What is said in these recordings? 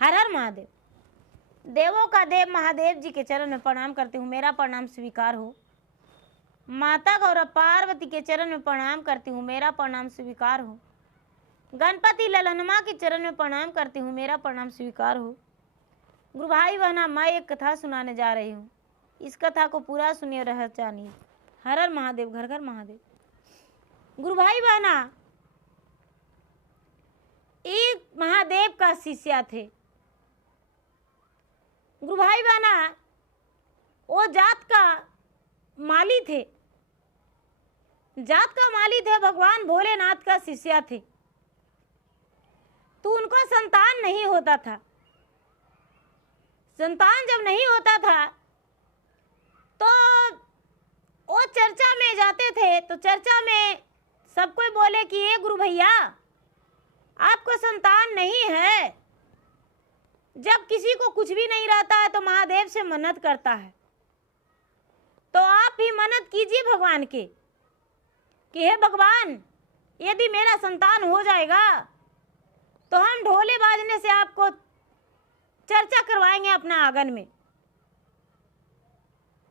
हर हर महादेव। देवों का देव महादेव जी के चरण में प्रणाम करती हूँ, मेरा प्रणाम स्वीकार हो। माता गौरा पार्वती के चरण में प्रणाम करती हूँ, मेरा प्रणाम स्वीकार हो। गणपति ललनमा के चरण में प्रणाम करती हूँ, मेरा प्रणाम स्वीकार हो। गुरु भाई बहना, मैं एक कथा सुनाने जा रही हूँ, इस कथा को पूरा सुनिए, रह जानिए। हर हर महादेव, घर घर महादेव। गुरु भाई बहना, एक महादेव का शिष्य थे। गुरु भाई बहना, वो जात का माली थे, जात का माली थे, भगवान भोलेनाथ का शिष्य थे। तो उनको संतान नहीं होता था। संतान जब नहीं होता था तो वो चर्चा में जाते थे, तो चर्चा में सब कोई बोले कि ये गुरु भैया, आपको संतान नहीं है। जब किसी को कुछ भी नहीं रहता है तो महादेव से मन्नत करता है। तो आप भी मन्नत कीजिए भगवान के कि हे भगवान, यदि मेरा संतान हो जाएगा तो हम ढोले बाजने से आपको चर्चा करवाएंगे अपना आंगन में।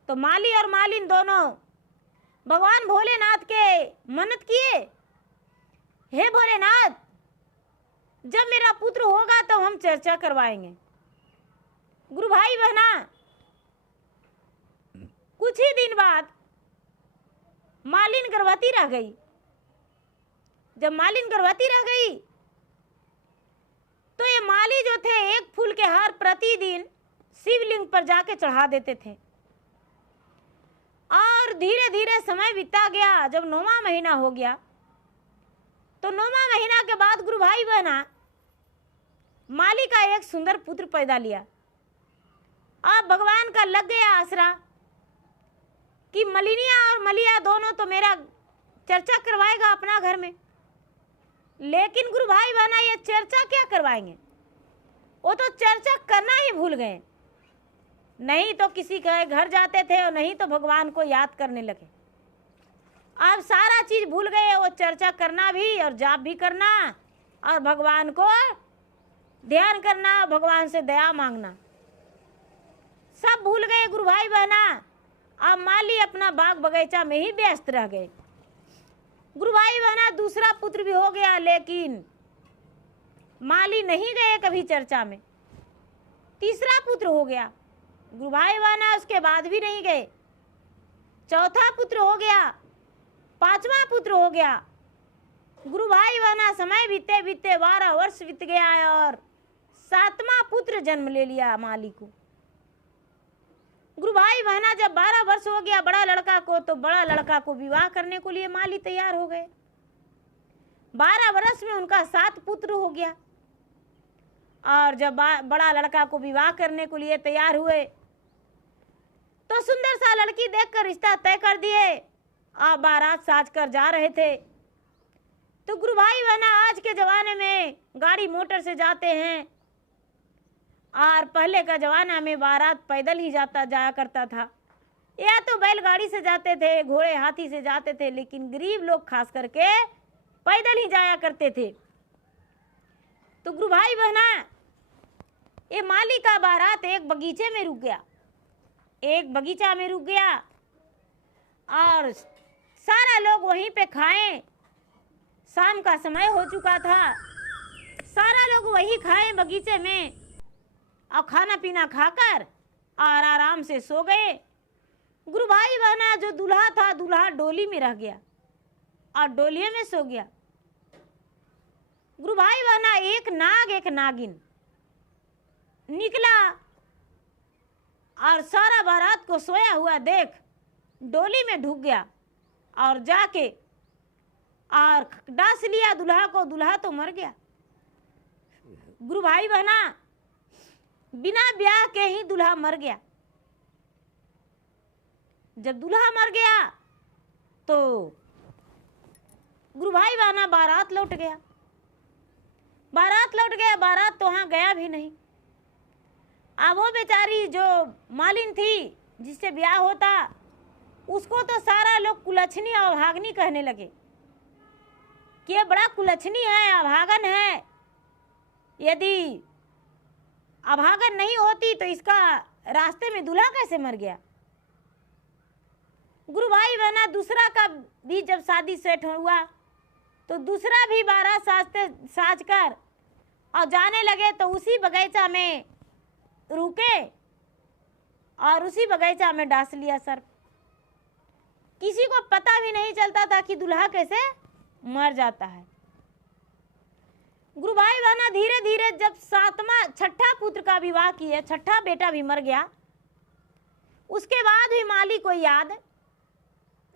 तो माली और मालिन दोनों भगवान भोलेनाथ के मन्नत किए, हे भोलेनाथ, जब मेरा पुत्र होगा तो हम चर्चा करवाएंगे। गुरु भाई बहना, कुछ ही दिन बाद मालिन गर्भवती रह गई। जब मालिन गर्भवती रह गई तो ये माली जो थे एक फूल के हार प्रतिदिन शिवलिंग पर जाके चढ़ा देते थे। और धीरे धीरे समय बीता गया। जब 9वां महीना हो गया तो 9वां महीना के बाद गुरु भाई बहना, माली का एक सुंदर पुत्र पैदा लिया। अब भगवान का लग गया आसरा कि मलिनिया और मलिया दोनों तो मेरा चर्चा करवाएगा अपना घर में। लेकिन गुरु भाई बहना, ये चर्चा क्या करवाएंगे, वो तो चर्चा करना ही भूल गए। नहीं तो किसी के घर जाते थे और नहीं तो भगवान को याद करने लगे। अब सारा चीज भूल गए, वो चर्चा करना भी और जाप भी करना और भगवान को ध्यान करना, भगवान से दया मांगना, सब भूल गए गुरु भाई बहना। अब माली अपना बाग बगीचा में ही व्यस्त रह गए। गुरु भाई बहना, दूसरा पुत्र भी हो गया, लेकिन माली नहीं गए कभी चर्चा में। तीसरा पुत्र हो गया, गुरु भाई बहना, उसके बाद भी नहीं गए। चौथा पुत्र हो गया, 5वां पुत्र हो गया। गुरु भाई बहना, समय बीते बीते 12 वर्ष बीत गया और 7वां पुत्र जन्म ले लिया माली को। गुरु भाई बहना, जब 12 वर्ष हो गया बड़ा लड़का को, तो बड़ा लड़का को विवाह करने को लिए माली तैयार हो गए। 12 वर्ष में उनका 7 पुत्र हो गया। और जब बड़ा लड़का को विवाह करने को लिए तैयार हुए तो सुंदर सा लड़की देखकर रिश्ता तय कर दिए। आप बारात साज कर जा रहे थे तो गुरु भाई बहना, आज के जमाने में गाड़ी मोटर से जाते हैं और पहले का जमाना में बारात पैदल ही जाया करता था, या तो बैलगाड़ी से जाते थे, घोड़े हाथी से जाते थे, लेकिन गरीब लोग खास करके पैदल ही जाया करते थे। तो गुरु भाई बहना, ये माली का बारात एक बगीचे में रुक गया, एक बगीचा में रुक गया और सारा लोग वहीं पे खाएं। शाम का समय हो चुका था, सारा लोग वहीं खाएं बगीचे में और खाना पीना खाकर और आराम से सो गए। गुरु भाई बहना, जो दूल्हा था, दूल्हा डोली में रह गया और डोलिये में सो गया। गुरु भाई बहना, एक नाग एक नागिन निकला और सारा बारात को सोया हुआ देख डोली में ढुक गया और जाके और डांस लिया दूल्हा को। दूल्हा तो मर गया। गुरु भाई बहना, बिना ब्याह के ही दूल्हा मर गया। जब दूल्हा मर गया तो गुरु भाई बहना, बारात लौट गया। बारात लौट गया, बारात तो वहां गया भी नहीं। अब वो बेचारी जो मालिन थी जिससे ब्याह होता, उसको तो सारा लोग कुलच्छनी और अभागनी कहने लगे कि ये बड़ा कुलच्छनी है, अभागन है। यदि अभागन नहीं होती तो इसका रास्ते में दूल्हा कैसे मर गया। गुरु भाई बहना दूसरा का भी जब शादी सेट हुआ तो दूसरा भी बारात साज कर और जाने लगे तो उसी बगीचा में रुके और उसी बगीचा में डांस लिया सर। किसी को पता भी नहीं चलता था कि दूल्हा कैसे मर जाता है। गुरु भाई बहना धीरे धीरे जब छठा पुत्र का विवाह किए, छठा बेटा भी मर गया, उसके बाद भी माली को याद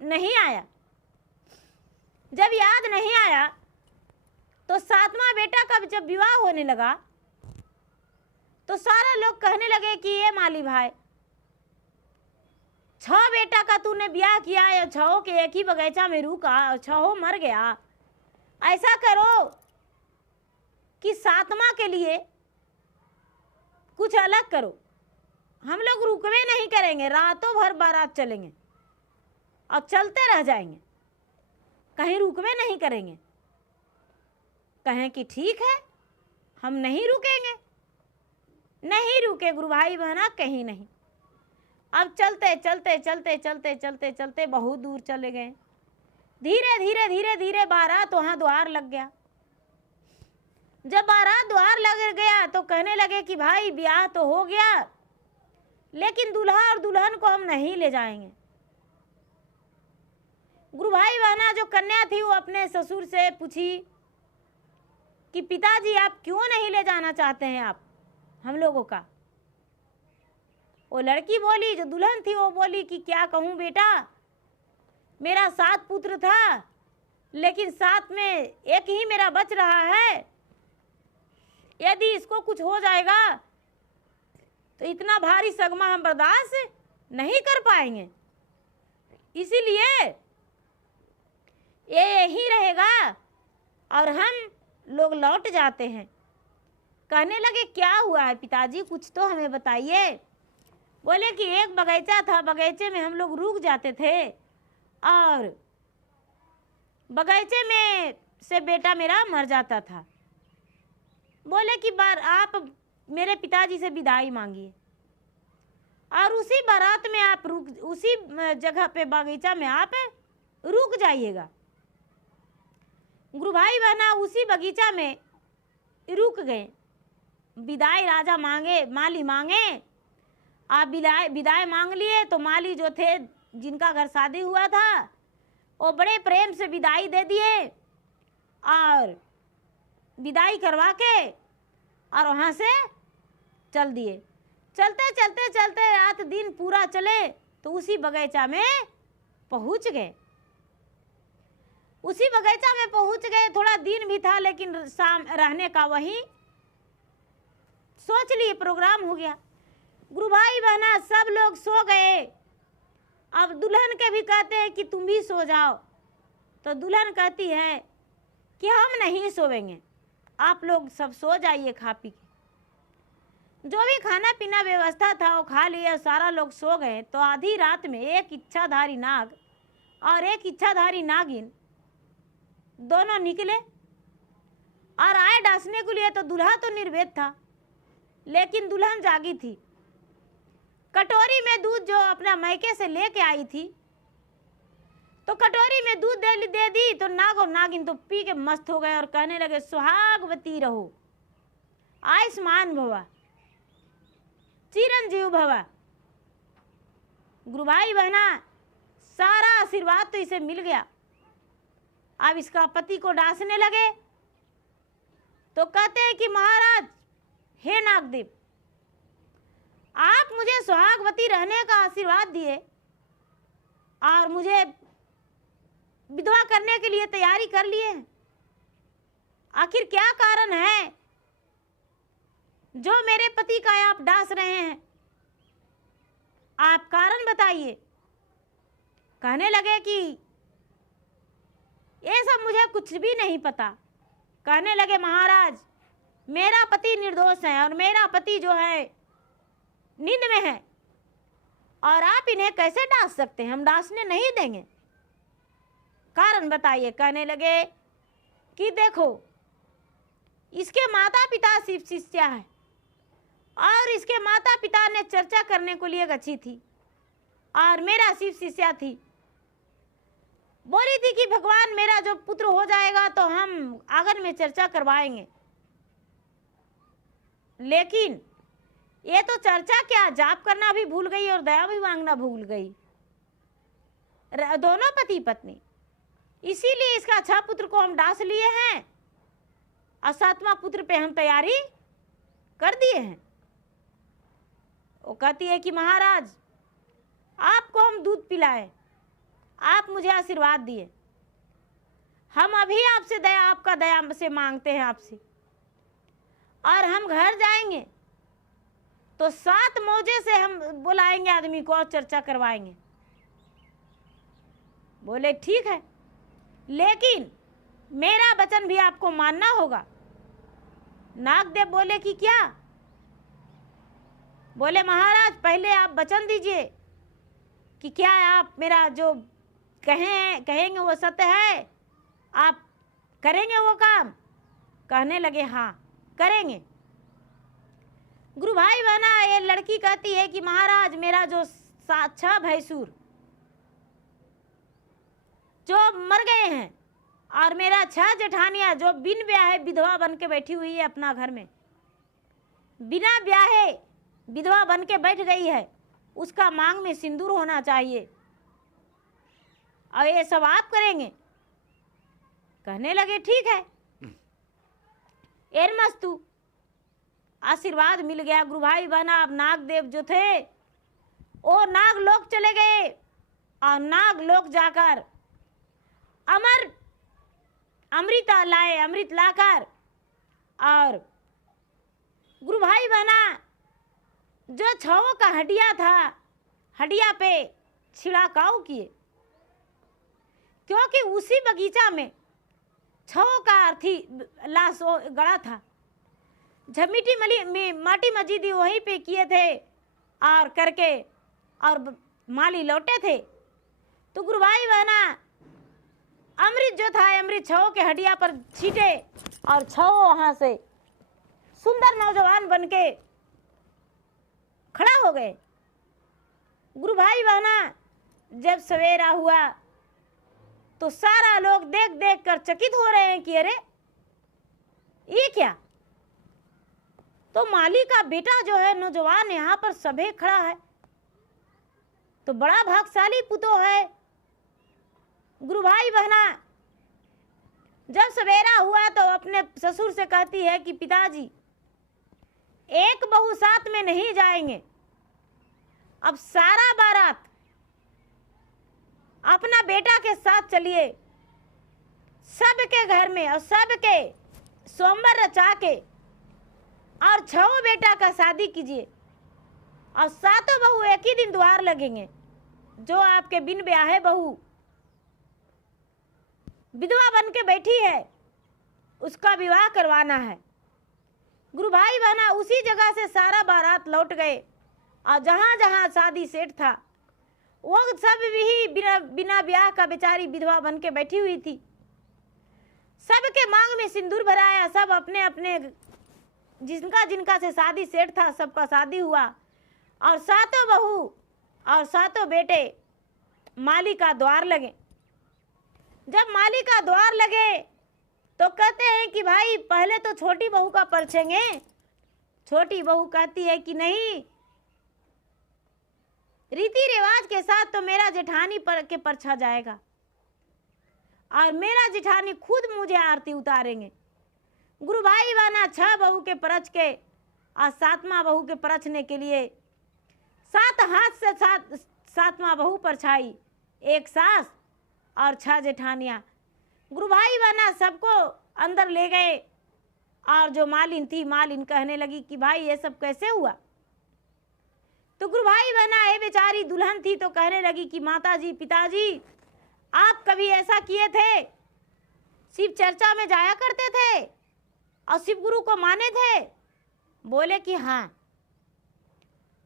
नहीं आया। जब याद नहीं आया तो सातवां बेटा का जब विवाह होने लगा तो सारे लोग कहने लगे कि ये माली भाई, 6 बेटा का तूने ब्याह किया या 6 के एक ही बगीचा में रुका और 6 मर गया। ऐसा करो कि 7वां के लिए कुछ अलग करो। हम लोग रुकवे नहीं करेंगे, रातों भर बारात चलेंगे और चलते रह जाएंगे, कहीं रुकवे नहीं करेंगे। कहें कि ठीक है, हम नहीं रुकेंगे। नहीं रुके गुरु भाई बहना, कहीं नहीं। अब चलते चलते चलते चलते चलते चलते बहुत दूर चले गए। धीरे धीरे धीरे धीरे बारात वहां द्वार लग गया। जब बारात द्वार लग गया तो कहने लगे कि भाई ब्याह तो हो गया, लेकिन दूल्हा और दुल्हन को हम नहीं ले जाएंगे। गुरु भाई बहना जो कन्या थी वो अपने ससुर से पूछी कि पिताजी आप क्यों नहीं ले जाना चाहते हैं आप हम लोगों का। वो लड़की बोली, जो दुल्हन थी वो बोली कि क्या कहूँ बेटा, मेरा 7 पुत्र था लेकिन 7 में एक ही मेरा बच रहा है। यदि इसको कुछ हो जाएगा तो इतना भारी सगमा हम बर्दाश्त नहीं कर पाएंगे, इसीलिए ये यही रहेगा और हम लोग लौट जाते हैं। कहने लगे क्या हुआ है पिताजी, कुछ तो हमें बताइए। बोले कि एक बगीचा था, बगीचे में हम लोग रुक जाते थे और बगीचे में से बेटा मेरा मर जाता था। बोले कि आप मेरे पिताजी से विदाई मांगिए और उसी बारात में आप उसी जगह पे बगीचा में आप रुक जाइएगा। गुरु भाई बहना उसी बगीचा में रुक गए। विदाई राजा मांगे, माली मांगे, आप विदाई मांग लिए तो माली जो थे जिनका घर शादी हुआ था वो बड़े प्रेम से विदाई दे दिए और विदाई करवा के और वहाँ से चल दिए। चलते चलते चलते रात दिन पूरा चले तो उसी बगीचा में पहुँच गए। उसी बगीचा में पहुँच गए, थोड़ा दिन भी था लेकिन शाम रहने का वही सोच लिए प्रोग्राम हो गया। गुरु भाई बहना सब लोग सो गए। अब दुल्हन के भी कहते हैं कि तुम भी सो जाओ, तो दुल्हन कहती है कि हम नहीं सोएंगे, आप लोग सब सो जाइए खा पी के। जो भी खाना पीना व्यवस्था था वो खा लिया, सारा लोग सो गए। तो आधी रात में एक इच्छाधारी नाग और एक इच्छाधारी नागिन दोनों निकले और आए डांसने के लिए। तो दूल्हा तो निर्वेद था लेकिन दुल्हन जागी थी। कटोरी में दूध जो अपना मैके से लेके आई थी तो कटोरी में दूध दे दी तो नाग और नागिन तो पी के मस्त हो गए और कहने लगे सुहागवती रहो, आयुष्मान भवा, चिरंजीव भवा। गुरु भाई बहना सारा आशीर्वाद तो इसे मिल गया। अब इसका पति को डांसने लगे तो कहते हैं कि महाराज, हे नागदेव, आप मुझे सुहागवती रहने का आशीर्वाद दिए और मुझे विधवा करने के लिए तैयारी कर लिए हैं। आखिर क्या कारण है जो मेरे पति का आप डांस रहे हैं? आप कारण बताइए। कहने लगे कि ये सब मुझे कुछ भी नहीं पता। कहने लगे महाराज, मेरा पति निर्दोष है और मेरा पति जो है नींद में है और आप इन्हें कैसे डांस सकते हैं? हम डांसने नहीं देंगे, कारण बताइए। कहने लगे कि देखो, इसके माता पिता शिव शिष्या है और इसके माता पिता ने चर्चा करने को लिए गची थी और मेरा शिव शिष्या थी। बोली थी कि भगवान मेरा जो पुत्र हो जाएगा तो हम आंगन में चर्चा करवाएंगे। लेकिन ये तो चर्चा क्या, जाप करना भी भूल गई और दया भी मांगना भूल गई, दोनों पति पत्नी। इसीलिए इसका 6 पुत्र को हम डांस लिए हैं और 7वां पुत्र पे हम तैयारी कर दिए हैं। वो कहती है कि महाराज आपको हम दूध पिलाए, आप मुझे आशीर्वाद दिए, हम अभी आपसे दया, आपका दया से मांगते हैं आपसे, और हम घर जाएंगे तो 7 मौजे से हम बुलाएंगे आदमी को और चर्चा करवाएंगे। बोले ठीक है, लेकिन मेरा वचन भी आपको मानना होगा। नागदेव बोले कि क्या? बोले महाराज पहले आप वचन दीजिए कि क्या आप मेरा जो कहेंगे वो सत्य है, आप करेंगे वो काम? कहने लगे हाँ करेंगे। गुरु भाई बहना, ये लड़की कहती है कि महाराज मेरा जो 6 भैंसुर जो मर गए हैं और मेरा 6 जेठानियां जो बिन ब्याहे विधवा बन के बैठी हुई है अपना घर में, बिना ब्याहे विधवा बन के बैठ गई है, उसका मांग में सिंदूर होना चाहिए और ये सब आप करेंगे? कहने लगे ठीक है। एरमस्तु आशीर्वाद मिल गया। गुरु भाई बहना, अब नागदेव जो थे वो नागलोक चले गए और नागलोक जाकर अमृत लाए, अमृत लाकर और गुरु भाई बहना जो 6 का हड्डिया था, हड्डिया पे छिड़काव किए, क्योंकि उसी बगीचा में 6 का अर्थी लाश गड़ा था। माटी मस्जिदी वहीं पे किए थे और करके और माली लौटे थे। तो गुरु भाई बहना अमृत जो था, अमृत 6 के हड्डिया पर छीटे और 6 वहां से सुंदर नौजवान बनके खड़ा हो गए। गुरु भाई बहना जब सवेरा हुआ तो सारा लोग देख देख कर चकित हो रहे हैं कि अरे ये क्या? तो माली का बेटा जो है नौजवान यहाँ पर सभे खड़ा है, तो बड़ा भाग्यशाली पुतो है। गुरु भाई बहना जब सवेरा हुआ तो अपने ससुर से कहती है कि पिताजी एक बहू साथ में नहीं जाएंगे, अब सारा बारात अपना बेटा के साथ चलिए, सबके घर में और सबके सोमवार रचा के और 6 बेटा का शादी कीजिए और 7 बहू एक ही दिन द्वार लगेंगे। जो आपके बिन ब्याहे बहू विधवा बन के बैठी है उसका विवाह करवाना है। गुरु भाई बहना उसी जगह से सारा बारात लौट गए और जहां जहां शादी सेट था वो सब भी बिना ब्याह का बेचारी विधवा बन के बैठी हुई थी। सबके मांग में सिंदूर भराया, सब अपने अपने जिनका जिनका से शादी सेट था सबका शादी हुआ और 7 बहू और 7 बेटे माली का द्वार लगे। जब माली का द्वार लगे तो कहते हैं कि भाई पहले तो छोटी बहू का परछेंगे। छोटी बहू कहती है कि नहीं, रीति रिवाज के साथ तो मेरा जेठानी पर के परछा जाएगा और मेरा जेठानी खुद मुझे आरती उतारेंगे। गुरु भाई बहना 6 बहू के परछ के और 7वां बहू के परछने के लिए 7 हाथ से 7वां बहू परछाई, एक सास और 6 जेठानियां। गुरु भाई बहना सबको अंदर ले गए और जो मालिन थी, मालिन कहने लगी कि भाई ये सब कैसे हुआ? तो गुरु भाई बहना ये बेचारी दुल्हन थी तो कहने लगी कि माताजी पिताजी आप कभी ऐसा किए थे, शिव चर्चा में जाया करते थे और शिव गुरु को माने थे? बोले कि हाँ,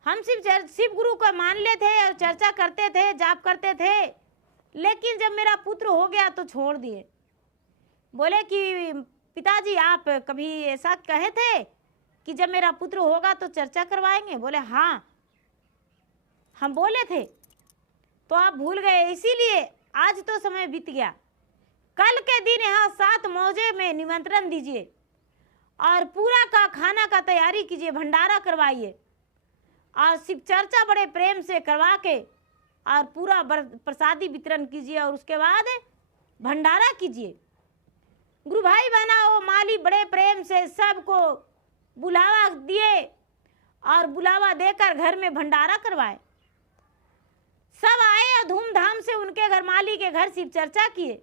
हम शिव गुरु को मान ले थे और चर्चा करते थे, जाप करते थे, लेकिन जब मेरा पुत्र हो गया तो छोड़ दिए। बोले कि पिताजी आप कभी ऐसा कहे थे कि जब मेरा पुत्र होगा तो चर्चा करवाएंगे। बोले हाँ, हम बोले थे तो आप भूल गए, इसीलिए आज तो समय बीत गया। कल के दिन यहाँ 7 मौजे में निमंत्रण दीजिए और पूरा का खाना का तैयारी कीजिए, भंडारा करवाइए और शिव चर्चा बड़े प्रेम से करवा के और पूरा प्रसादी वितरण कीजिए और उसके बाद भंडारा कीजिए। गुरु भाई बहना वो माली बड़े प्रेम से सबको बुलावा दिए और बुलावा देकर घर में भंडारा करवाए। सब आए और धूमधाम से उनके घर माली के घर शिव चर्चा किए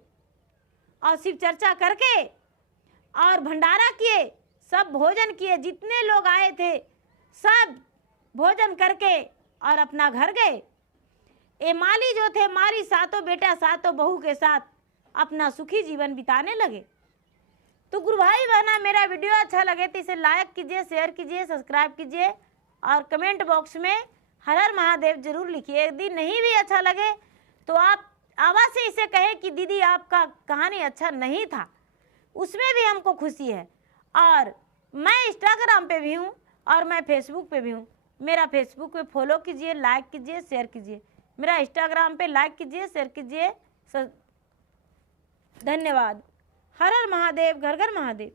और शिव चर्चा करके और भंडारा किए, सब भोजन किए। जितने लोग आए थे सब भोजन करके और अपना घर गए। ये माली जो थे, माली 7 बेटा 7 बहू के साथ अपना सुखी जीवन बिताने लगे। तो गुरु भाई बहना मेरा वीडियो अच्छा लगे तो इसे लाइक कीजिए, शेयर कीजिए, सब्सक्राइब कीजिए और कमेंट बॉक्स में हर हर महादेव जरूर लिखिए। यदि नहीं भी अच्छा लगे तो आप आवाज़ से इसे कहें कि दीदी आपका कहानी अच्छा नहीं था, उसमें भी हमको खुशी है। और मैं इंस्टाग्राम पे भी हूँ और मैं फेसबुक पे भी हूँ। मेरा फेसबुक पे फॉलो कीजिए, लाइक कीजिए, शेयर कीजिए। मेरा इंस्टाग्राम पे लाइक कीजिए, शेयर कीजिए। धन्यवाद। हर हर महादेव, घर घर महादेव।